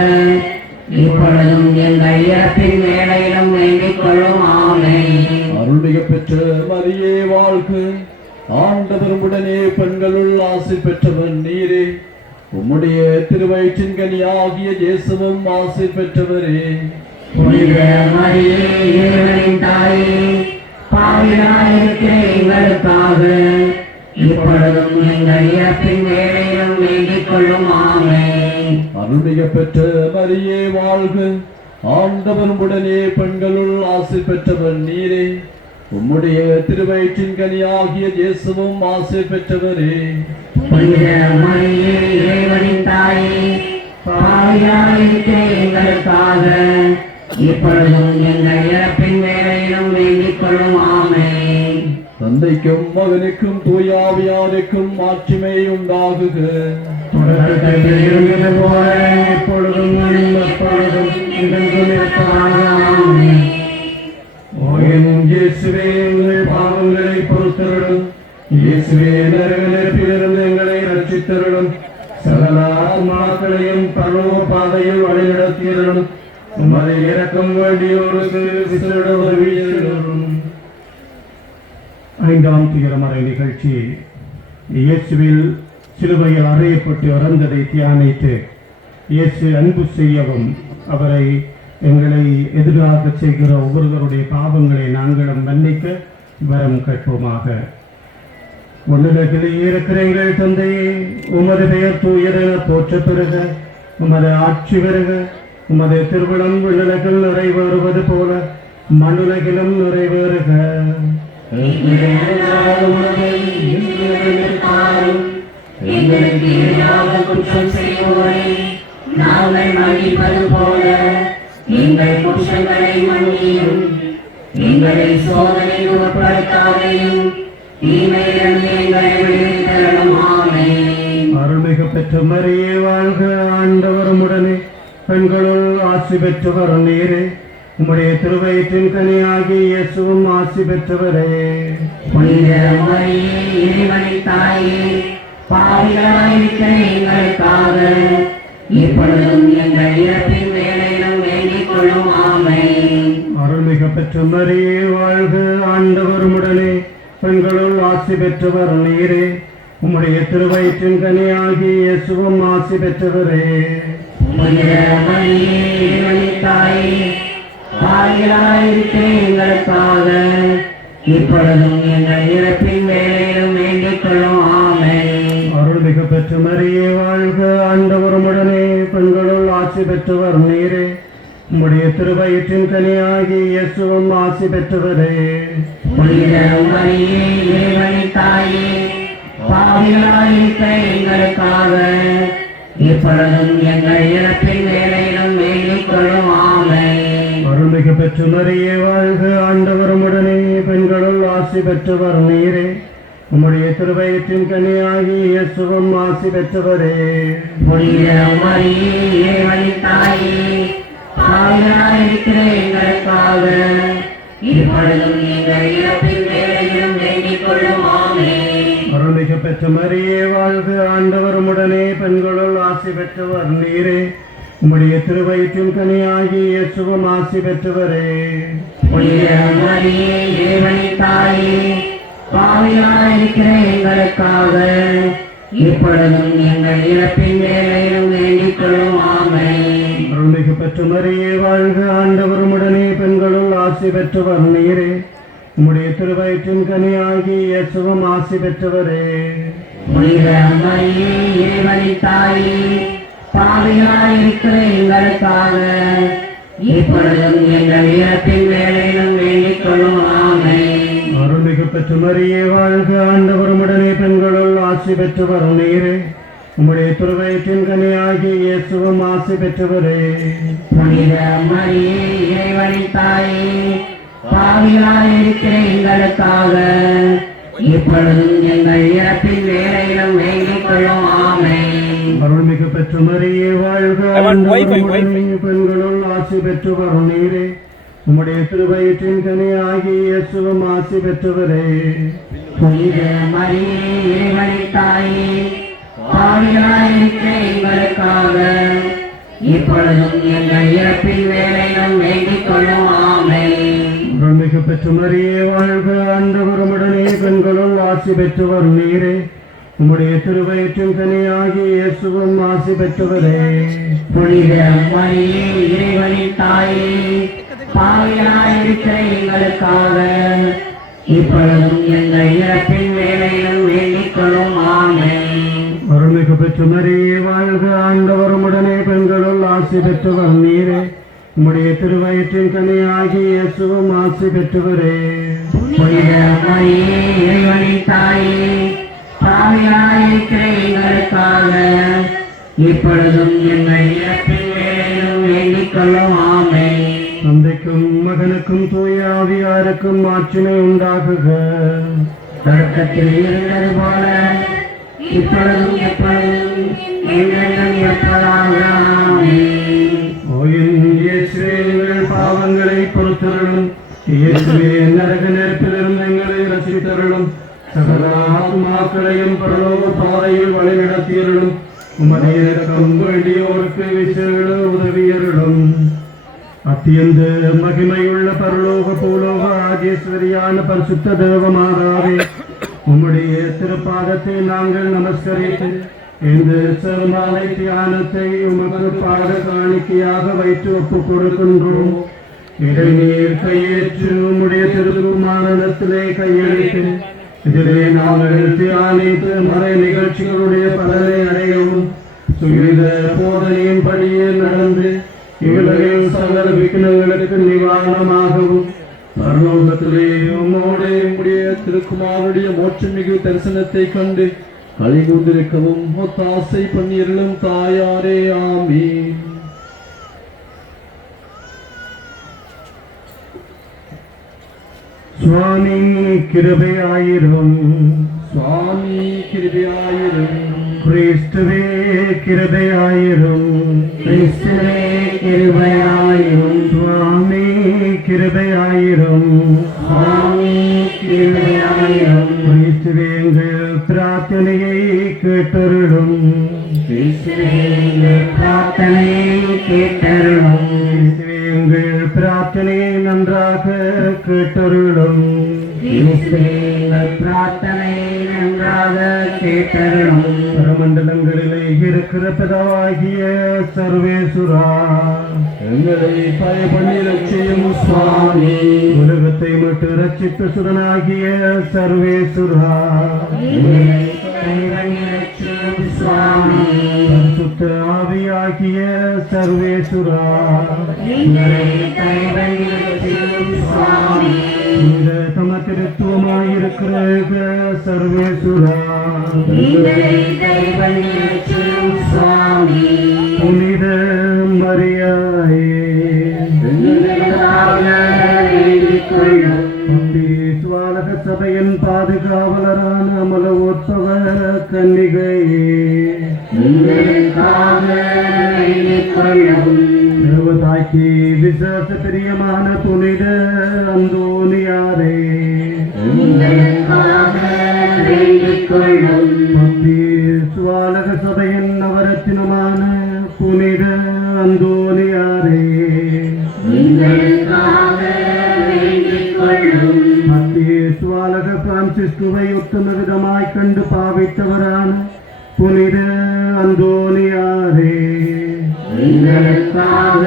இப்பொழுதும் எங்கள் இறப்பின் வேளையிலும் வேண்டிக் கொள்ளும். ஆமென். அருள்மிக பெற்ற மரியே வாழ்க, ஆண்டவர் உடனே பெண்களுள் ஆசி பெற்றவர் நீரே. உம்முடைய திருவயிற்றின் கனியாகிய இயேசுவும் ஆசி பெற்றவரே. புனித மரியே, இறைவனின் தாயே, பாவிகளாயிருக்கிற எங்களுக்காக இப்பொழுதும் எங்கள் இறப்பின் வேளையிலும் வேண்டிக் கொள்ளும். ஆமென். அருள்மிக பெற்ற மரியே வாழ்க. ஆண்டவர் உடனே பெண்களுள் ஆசை பெற்றவர் நீரே. உம்முடைய திருவயிற்றின் கனியாகிய இயேசுவும் ஆசை பெற்றவரே. புனித மரியே, இறைவனின் தாயே, பாவிகளாயிருக்கிற எங்களுக்காக இப்பொழுதும் எங்கள் இறப்பின் வேளையிலும் வேண்டிக் கொள்ளும். ஆமென். தந்தைக்கும் மகனுக்கும் தூயாவியாருக்கும் மாட்சிமை உண்டாகுக. தொடக்கத்தில் இருந்தது போல இப்பொழுதும் எப்பொழுதும் என்றென்றும் இருப்பதாக. ஆமென். ஓ என் இயேசுவே, எங்கள் பாவங்களை பொறுத்தருளும். இயேசுவே, நரகத்திலிருந்து எங்களை ரட்சித்தருளும். சகல ஆத்மாக்களையும் பரலோக பாதையில் வழிநடத்தியருளும். உமது இரக்கம் வேண்டியோருக்கு விசேட உதவி செய்தருளும். ஐந்தாம் துயரமறை நிகழ்ச்சி. இயேசுவில் சிலுவையில் அறையப்பட்டு இறந்ததை தியானித்து இயேசு அன்பு செய்யவும் அவரை எங்களை எதிராக செய்கிற ஒவ்வொருவருடைய பாவங்களை நாங்களும் மன்னிக்க வரம் கேட்போமாக. உலகிலே இருக்கிற எங்கள் தந்தையே, உமது பெயர் தூயதென போற்ற பெறுக. உமது ஆட்சி வருக. உமது திருவிழம் விண்ணுலகில் நிறைவேறுவது போல மண்ணுலகிலும் நிறைவேறுக. எங்களுக்கு எதிராக குற்றம் செய்வோரை நாங்கள் மன்னிப்பது போல எங்கள் குற்றங்களை மன்னியும். எங்களை சோதனைக்கு உட்படுத்தாதையும் தீமையிலிருந்து எங்களை விடுவித்தருளும். ஆமென். அருள்மிகு பெற்ற மரியே வாழ்க. ஆண்டவரும் உடனே பெண்களுள் ஆசி பெற்றவர் நீரே. உம்முடைய திருவயிற்றின் கனியாகி இயேசுவும் ஆசி பெற்றவரே. புனித மரியே, இறைவனின் தாயே, பாவிகளாயிருக்கிற எங்களுக்காக இப்பொழுதும் எங்கள் இறப்பின் வேளையிலும் வேண்டிக் கொள்ளும். ஆமென். அருள்மிகு பெற்ற மரியே வாழ்க. ஆண்டவரும் உடனே பெண்களுள் ஆசி பெற்றவர் நீரே. உம்முடைய திருவயிற்றின் கனியாகி இயேசுவும் ஆசி பெற்றவரே. புனித மரியே, இறைவனின் தாயே, பாவிகளாயிருக்கிற எங்களுக்காக இப்பொழுதும் எங்கள் இறப்பின் வேளையிலும் வேண்டிக் கொள்ளும். ஆமென். அருள்மிகு பெற்ற மரியே வாழ்க. ஆண்டவரும் உடனே பெண்களுள் ஆசி பெற்றவர் நீரே. உம்முடைய திருவயிற்றின் கனியாகி இயேசுவும் ஆசி பெற்றவரே. புனித மரியே, இறைவனின் தாயே, பாவிகளாயிருக்கிற எங்களுக்காக இப்பொழுதும் எங்கள் இறப்பின் வேளையிலும் வேண்டிக் கொள்ளும். ஆமென். அருள்மிகு பெற்ற மரியே வாழ்க. ஆண்டவரும் உடனே பெண்களுள் ஆசி பெற்றவர் நீரே. உம்முடைய திருவயிற்றின் கனியாகி இயேசுவும் ஆசி பெற்றவரே. புனித மரியே, இறைவனின் தாயே, பாவிகளாயிருக்கிற எங்களுக்காக இப்பொழுதும் எங்கள் இறப்பின் வேளையிலும் வேண்டிக் கொள்ளும். ஆமென். அருள்மிகு பெற்ற மரியே வாழ்க. ஆண்டவரும் உடனே பெண்களுள் ஆசி பெற்றவர் நீரே. உம்முடைய திருவயிற்றின் கனியாகி இயேசுவும் ஆசி பெற்றவரே. புனித மரியே, இறைவனின் தாயே, பாவிகளாயிருக்கிற எங்களுக்காக இப்பொழுதும் எங்கள் இறப்பின் வேளையிலும் வேண்டிக் கொள்ளும். ஆமென். அருள்மிகு பெற்ற மரியே வாழ்க. ஆண்டவரும் உடனே பெண்களுள் ஆசி பெற்றவர் நீரே. உம்முடைய திருவயிற்றின் கனியாகி இயேசுவும் ஆசி பெற்றவரே. புனித மரியே, இறைவனின் தாயே, பாவிகளாயிருக்கிற எங்களுக்காக இப்பொழுதும் எங்கள் இறப்பின் வேளையிலும் வேண்டிக் கொள்ளும். ஆமென். அருள்மிகு பெற்ற மரியே வாழ்க. ஆண்டவரும் உடனே பெண்களுள் ஆசி பெற்றவர் நீரே. உம்முடைய திருவயிற்றின் கனியாகி இயேசுவும் ஆசி பெற்றவரே. புனித மரியே, இறைவனின் தாயே, பாவிகளாயிருக்கிற எங்களுக்காக இப்பொழுதும் எங்கள் இறப்பின் வேளையிலும் வேண்டிக் கொள்ளும். ஆமென். அருள்மிகு பெற்ற மரியே வாழ்க. ஆண்டவரும் உடனே பெண்களுள் ஆசி பெற்றவர் நீரே. உம்முடைய திருவயிற்றின் கனியாகி இயேசுவும் ஆசி பெற்றவரே. புனித மரியே, இறைவனின் தாயே, பாவிகளாயிருக்கிற எங்களுக்காக இப்பொழுதும் எங்கள் இறப்பின் வேளையிலும் வேண்டிக் கொள்ளும். ஆமென். அருள்மிகு பெற்ற மரியே வாழ்க. ஆண்டவரும் உடனே பெண்களுள் ஆசி பெற்றவர் நீரே. உம்முடைய திருவயிற்றின் கனியாகி இயேசுவும் ஆசி பெற்றவரே. புனித மரியே, இறைவனின் தாயே, பாவிகளாயிருக்கிற எங்களுக்காக இப்பொழுதும் எங்கள் இறப்பின் வேலையிலும் வேண்டிக் கொள்ளும் ஆமென். அருள்மிகு பெற்று மரியே வாழ்க, ஆண்டவரும் உடனே பெண்களுள் ஆசி பெற்றவர் நீரே. உம்முடைய திருவயிற்றின் கனியாகி இயேசுவும் ஆசி பெற்றவரே. புனித மரியே, இறைவனின் தாயே, பாவியாயிருக்கிற எங்களுக்காக இப்பொழுதும் எங்கள் இறப்பின் வேலையிலும் வேண்டிக் கொள்ளும் ஆமென். தந்தைக்கும் மகனுக்கும் தூய ஆவியாருக்கும் மாட்சிமை உண்டாகுக. தொடக்கத்தில் இருந்தது போல இப்பொழுதும் எப்பொழுதும் என்றென்றும் இருப்பதாக ஆமென். ஓயின் இயேசுவே, எங்கள் பாவங்களை பொறுத்தருளும். இயேசுவே, நரக நெருப்பிலிருந்து எங்களை ரசித்தருளும். சகல ஆத்மாக்களையும் பரலோக பாதையில் வழிநடத்தியருளும். உமது இரக்கம் வேண்டியோருக்கு விசேட உதவியருளும். அத்தியந்த மகிமையுள்ள பரலோக பூலோக ஆஜேஸ்வரியான பரிசுத்த தேவமாதாவே, உம்முடைய திருப்பாதத்தை நாங்கள் நமஸ்கரித்து இந்த செல்மாலை தியானத்தை உமக்கு பாத காணிக்கையாக வைத்து ஒப்புக் கொடுக்கின்றோம். இடைநீர் கையேற்று உம்முடைய திருக்குமாரத்திலே கையெழுத்து இதிலே நாங்கள் தியானித்து மறை நிகழ்ச்சிகளுடைய பலனை அடையவும் சுகித போதனையின் படியே நடந்து இவர்களின் சகல விக்னங்களுக்கு நிவாரணமாகவும் பரலோகத்திலே உம்மோடு உம்முடைய திருக்குமாரனுடைய மோட்சமிகு தரிசனத்தை கண்டு களி கூர்ந்திருக்கவும் ஒத்தாசை பண்ணியருளும் தாயாரே. ஆமீன். சுவாமி கிருபையாயிரும். சுவாமி கிருபையாயிரும். கிறிஸ்துவே கிருபையாயிரும். கிறிஸ்துவே கிருபையாயிரும். சுவாமி கிருபையாயிரும். சுவாமி கிருபையாயிரும். கிறிஸ்துவே எங்கள் பிரார்த்தனையை கேட்டருளும். கிறிஸ்துவே எங்கள் பிரார்த்தனையை கேட்டருளும். கிறிஸ்துவே எங்கள் பிரார்த்தனையை நன்றாக கேட்டருளும். கிறிஸ்துவே எங்கள் பிரார்த்தனையை நன்றாக கேட்டருளும். பரமண்டலங்களிலே இருக்கிற பிதாவாகிய சர்வேசுரா, எங்களை பயப்பண்ணி செய்யும் சுவாமி. உலகத்தை மட்டும் ரட்சித்த சுதனாகிய சர்வேசுரா, எங்களை கைவண்ணி செய்யும் சுவாமி. பரிசுத்த ஆவியாகிய சர்வேசுரா, எங்களை கைவண்ணி செய்யும் சுவாமி. இந்த சமத்திருத்துவமாயிருக்கிற சர்வேசுரா, எங்களை கைவண்ணி செய்யும் சுவாமி. புனித மரியாயே, எங்களுக்காக வேண்டிக் கொள்ளும். சுவாலக சபையின் பாதுகாவலரான அமலோத்சவ கன்னிகையே, எங்களுக்காக வேண்டிக் கொள்ளும். தேவதாய்க்கு விசேஷ பிரியமான புனித அந்தோனியாரே, எங்களுக்காக வேண்டிக் கொள்ளும். சுவாலக சபையின் நவரத்தினமான புனித அந்தோனியாரே, எங்களுக்காக வேண்டிக் கொள்ளும். சுவாலக பிரான்சிஸ்குவை உத்தம விதமாய் கண்டு பாவித்தவரான புனித அந்தோனியாரே, எங்களுக்காக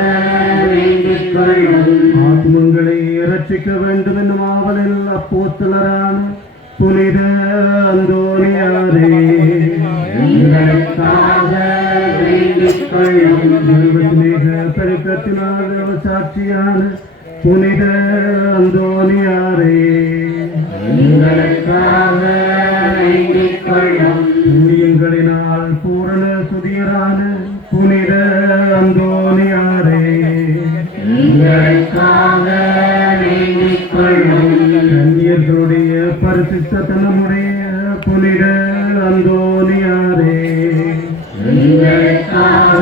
வேண்டிக் கொள்ளும். ஆத்மங்களை ரட்சிக்க வேண்டும் என்னும் ஆவலில் அப்போஸ்தலரான புனித அந்தோனியாரே, எங்களுக்காக வேண்டிக் கொள்ளும். தெய்வத்தினேக பெருக்கத்தினால் சாட்சியான புனித அந்தோனியாரே, எங்களுக்காக வேண்டிக் கொள்ளும். புண்ணியங்களினால் பூரண சுதியரான புனித அந்தோனியாரே, எங்களுக்காக வேண்டிக் கொள்ளும். கன்னியர்களுடைய பரிசுத்தனமுடைய புனித அந்தோனியாரே, எங்களுக்காக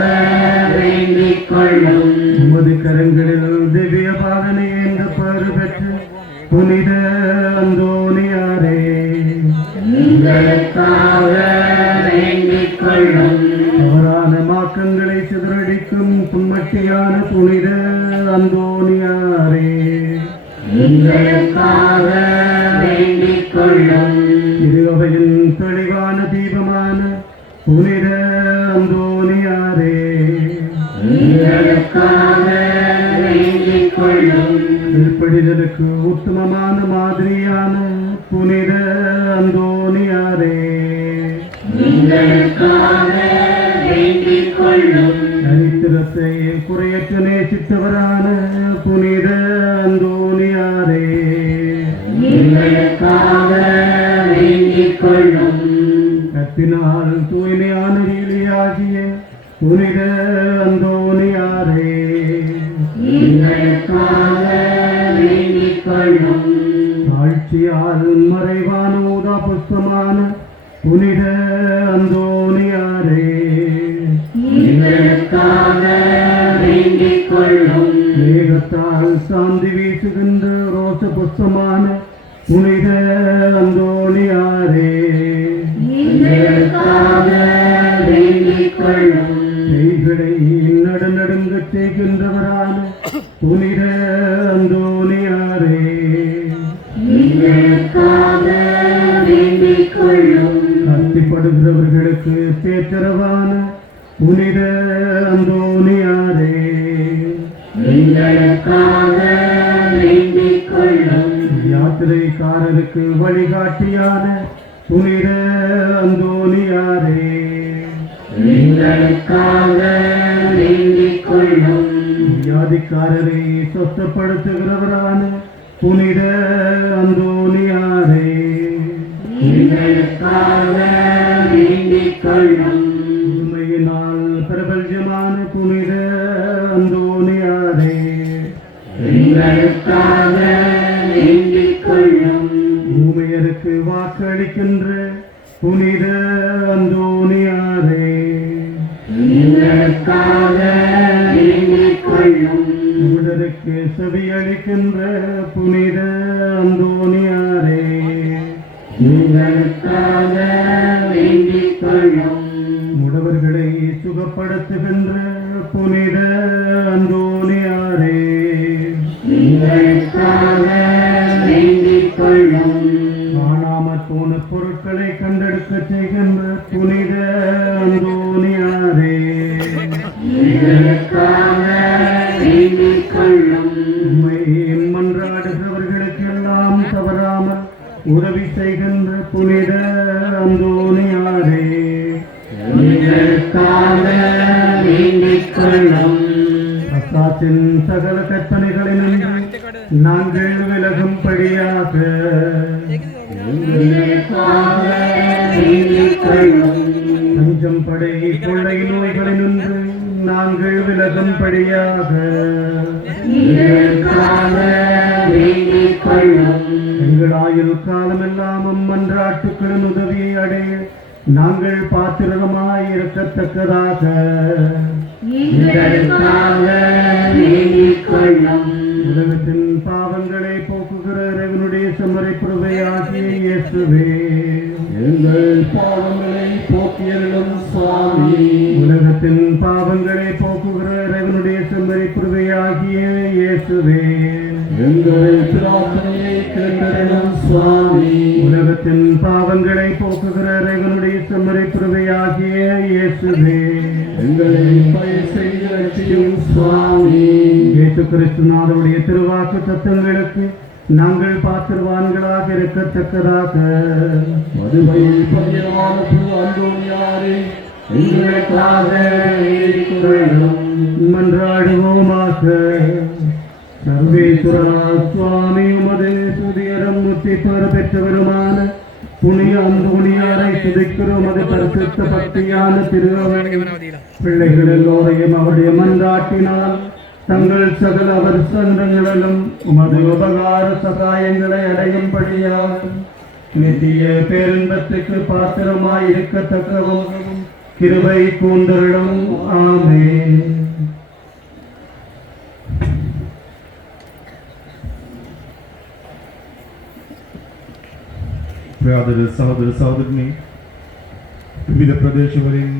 வேண்டிக் கொள்ளும். உமது கரங்களில் திவ்ய பாதனை என்று பெயர் பெற்ற புனித அந்தோனியாரே, எங்களுக்காக வேண்டிக் கொள்ளும். தவறான மாக்கங்களை சிதறடிக்கும் புன்மட்டியான புனித அந்தோனியாரே, எங்களுக்காக வேண்டிக் கொள்ளும். திருவையின் தெளிவான தீபமான புனித அந்தோனியாரே, எங்களுக்காக வேண்டிக் கொள்ளும். கீழ்ப்படிதலுக்கு உத்தமமான மாதிரியான புனித அந்தோனியாரே, எங்களுக்காக வேண்டிக் கொள்ளும். சரித்திரத்தை குறையற்ற நேசித்தவரான புனித அந்தோனியாரே, எங்களுக்காக வேண்டிக் கொள்ளும். கற்பினால் தூய்மையான நீலியாகிய புனித அந்தோனியாரே, எங்களுக்காக வேண்டிக் கொள்ளும். தாழ்ச்சியால் மறைவான ஊதா புஷ்பமான புனித அந்தோனியாரே, எங்களுக்காக வேண்டிக் கொள்ளும். மேகத்தால் சாந்தி வீசுகின்ற ரோச புஷ்பமான புனித அந்தோனியாரே, எங்களுக்காக வேண்டிக் கொள்ளும். கைகளை நடுநடுங்கச் செய்கின்றவரான புனித அந்தோனியாரே, எங்களுக்காக வேண்டிக் கொள்ளும். கத்திப்படுகிறவர்களுக்கு தேற்றரவான புனித அந்தோனியாரே, எங்களுக்காக வேண்டிக் கொள்ளும். யாத்திரைக்காரருக்கு வழிகாட்டியான புனித அந்தோனியாரே, எங்களுக்காக வேண்டிக் கொள்ளும். வியாதிக்காரரை சொஸ்தப்படுத்துகிறவரான புனித அந்தோனியாரே, எங்களுக்காக வேண்டிக் கொள்ளும். உண்மையினால் பிரபல்யமான புனித அந்தோனியாரே, எங்களுக்காக வேண்டிக் கொள்ளும். ஊமையருக்கு வாக்களிக்கின்ற புனித அந்தோனியாரே, எங்களுக்காக வேண்டிக் கொள்ளும். உடலுக்கு செவியளிக்கின்ற புனித அந்தோனியாரே, எங்களுக்காக வேண்டிக் கொள்ளும். முடவர்களை சுகப்படுத்துகின்ற புனித அந்தோனியாரே, எங்களுக்காக வேண்டிக் கொள்ளும். காணாமற் போன பொருட்களை கண்டெடுக்க செய்கின்ற புனித அந்தோனியாரே, எங்களுக்காக வேண்டிக் கொள்ளும். உம்மை மன்றாடுகிறவர்களுக்கெல்லாம் தவறாமல் உதவி செய்கின்ற புனித அந்தோனியாரே, எங்களுக்காக வேண்டிக் கொள்ளும். பிரசாத்தின் சகல கற்பனைகளினின்று நாங்கள் விலகும்படியாக எங்களுக்காக வேண்டிக் கொள்ளும். பஞ்சம் படை கொள்ளை நோய்களினின்று நாங்கள் விலகும்படியாக எங்களுக்காக வேண்டிக் கொள்ளும். எங்கள் ஆயுள் காலமெல்லாம் மன்றாட்டுக்களின் உதவியை அடைய நாங்கள் பாத்திரமாய் இருக்கத்தக்கதாக எங்களுக்காக வேண்டிக் கொள்ளும். உலகத்தின் பாவங்களை போக்குகிற இறைவனுடைய செம்மறை பிரபையாகிய இயேசுவே, எங்கள் பாவங்களை போக்கியருளும் சுவாமி. உலகத்தின் பாவங்களை போக்குகிற இறைவனுடைய செம்மறை பிரபையாகிய இயேசுவே, எங்கள் பிரார்த்தனையை கேட்டருளும் சுவாமி. உலகத்தின் பாவங்களை போக்குகிற இறைவனுடைய செம்மறை பிரபையாகிய இயேசுவே, எங்களை பயிர் செய்து ரட்சியும் சுவாமி. இயேசு கிறிஸ்துநாதருடைய திருவாக்கு தத்தங்களுக்கு நாங்கள் பாத்திரவான்களாக இருக்கத்தக்கதாக மதுவையில் பதியமான திரு அந்தோனியாரே, எங்களுக்காக வேண்டிக் கொள்ளும். மன்றாடுவோமாக. சர்வேஸ்வரா சுவாமி, உமது துதியரம் முத்தி பெற்றவருமான புனித அந்தோனியாரை துதிக்கிறோம். அது பரிசுத்த பக்தியான திருவை பிள்ளைகள் எல்லோரையும் அவருடைய மன்றாட்டினால் தங்கள் சகல அவர் சந்தங்களிலும் உமது உபகார சகாயங்களை அடையும்படியாக நித்திய பேரின்பத்துக்கு பாத்திரமாய் இருக்கத்தக்கவும் கிருபை கூந்தரிடம். ஆமென். ಪ್ರಿಯಾದರ ಸಹೋದರ ಸಹೋದರನೇ, ವಿವಿಧ ಪ್ರದೇಶವರಿන්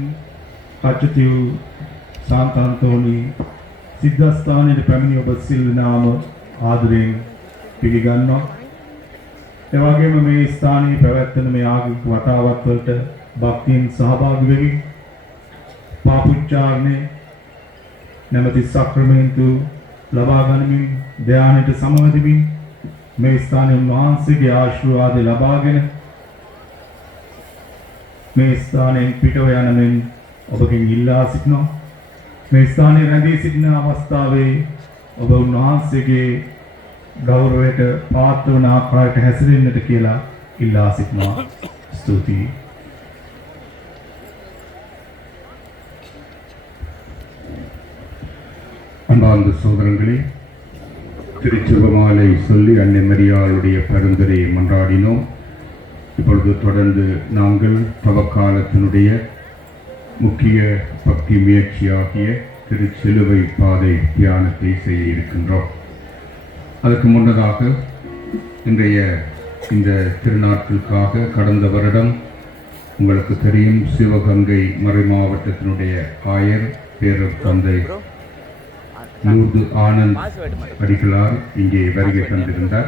කච්චතිව් සාන්තාන්තෝනි සිද්ධාස්ථානයේ පැමිණි ඔබ සිල්නාම ආදරයෙන් පිළිගන්නවා. ඒ වගේම මේ ස්ථානයේ පැවැත්වෙන මේ ආගමික වතාවත් වලට භක්තියෙන් සහභාගී වෙමින් පාපුච්චාරණය නැමැති සක්‍රමෙන්තු ලබා ගනිමින් ධ්‍යානයට සමවැදෙමින් මේ ස්ථානයේ උන්වහන්සේගේ ආශිර්වාද ලබාගෙන මේ ස්ථානයෙන් පිටව යන මෙන් ඔබගෙන් ඉල්ලා සිටිනවා. මේ ස්ථානයේ රැඳී සිටින අවස්ථාවේ ඔබ උන්වහන්සේගේ ගෞරවයට පාත්‍ර වන ආකාරයට හැසිරෙන්නට කියලා ඉල්ලා සිටිනවා. ස්තුතියි. அன்பார்ந்த சோதரங்களே, திருச்செபமாலை சொல்லி அன்னை மரியாளுடைய பரிந்துரையை மன்றாடினோம். இப்பொழுது தொடர்ந்து நாங்கள் தவக்காலத்தினுடைய முக்கிய பக்தி முயற்சியாகிய திருச்சிலுவை பாதை தியானத்தை செய்ய இருக்கின்றோம். அதற்கு முன்னதாக இன்றைய இந்த திருநாட்களுக்காக கடந்த வருடம் உங்களுக்கு தெரியும் சிவகங்கை மறைமாவட்டத்தினுடைய ஆயர் பேரர் தந்தை நூர்து ஆனந்த் அடிகளார் இங்கே வருகை தந்திருந்தார்.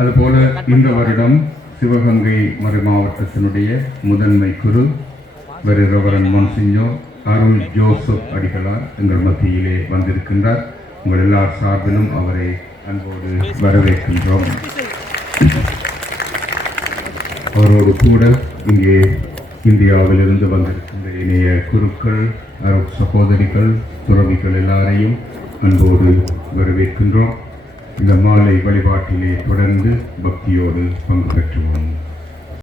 அதுபோல இந்த வருடம் சிவகங்கை மறைமாவட்டத்தினுடைய முதன்மை குரு ரெவரண்ட் மொன்சிஞர் அருள் ஜோசப் அடிகளார் எங்கள் மத்தியிலே வந்திருக்கின்றார். உங்கள் எல்லார் சார்பிலும் அவரை அன்போடு வரவேற்கின்றோம். அவரோடு கூட இங்கே இந்தியாவிலிருந்து வந்திருக்கின்ற இணைய குருக்கள், சகோதரிகள், துறவிகள் எல்லாரையும் அன்போடு வரவேற்கின்றோம். இந்த மாலை வழிபாட்டிலே தொடர்ந்து பக்தியோடு பங்கு பெற்றுவோம்.